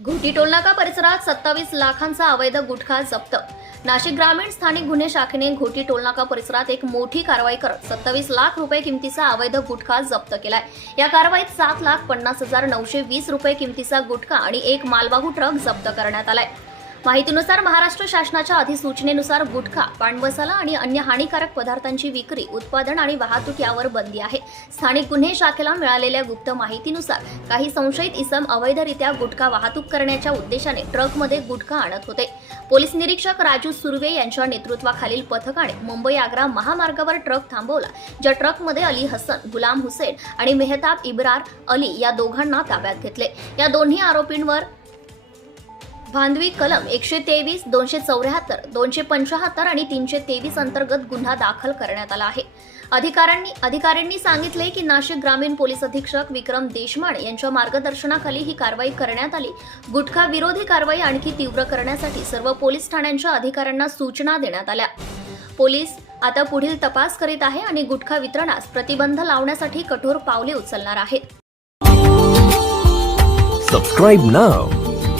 घोटी टोलनाका परिसरात सत्तावीस लाखांचा अवैध गुटखा जप्त. नाशिक ग्रामीण स्थानिक गुन्हे शाखेने घोटी टोलनाका परिसरात एक मोठी कारवाई करत सत्तावीस लाख रुपये किमतीचा अवैध गुटखा जप्त केलाय. या कारवाईत सात लाख पन्नास हजार नऊशे वीस रुपये किमतीचा गुटखा आणि एक मालवाहू ट्रक जप्त करण्यात आलाय. माहितीनुसार महाराष्ट्र शासनाच्या अधिसूचनेनुसार गुटखा पाणवसाला आणि अन्य हानिकारक पदार्थांची विक्री उत्पादन आणि वाहतूक यावर बंदी आहे. स्थानिक गुन्हे शाखेला मिळालेल्या गुप्त माहितीनुसार काही संशयित इसम अवैधरित्या गुटखा वाहतूक करण्याच्या उद्देशाने ट्रकमध्ये गुटखा आणत होते. पोलीस निरीक्षक राजू सुर्वे यांच्या नेतृत्वाखालील पथकाने मुंबई आग्रा महामार्गावर ट्रक थांबवला ज्या ट्रकमध्ये अली हसन गुलाम हुसेन आणि मेहताब इब्रार अली या दोघांना ताब्यात घेतले. या दोन्ही आरोपींवर भांधवी कलम एकशे तेवीस दोनशे चौऱ्याहत्तर दोनशे पंचाहत्तर आणि तीनशे तेवीस अंतर्गत गुन्हा दाखल करण्यात आला आहे. अधिकाऱ्यांनी अधिकाऱ्यांनी सांगितले की नाशिक ग्रामीण पोलीस अधीक्षक विक्रम देशमाड यांच्या मार्गदर्शनाखाली ही कारवाई करण्यात आली. गुटखा विरोधी कारवाई आणखी तीव्र करण्यासाठी सर्व पोलीस ठाण्यांच्या अधिकाऱ्यांना सूचना देण्यात आल्या. पोलीस आता पुढील तपास करीत आहे आणि गुटखा वितरणास प्रतिबंध लावण्यासाठी कठोर पावले उचलणार आहेत.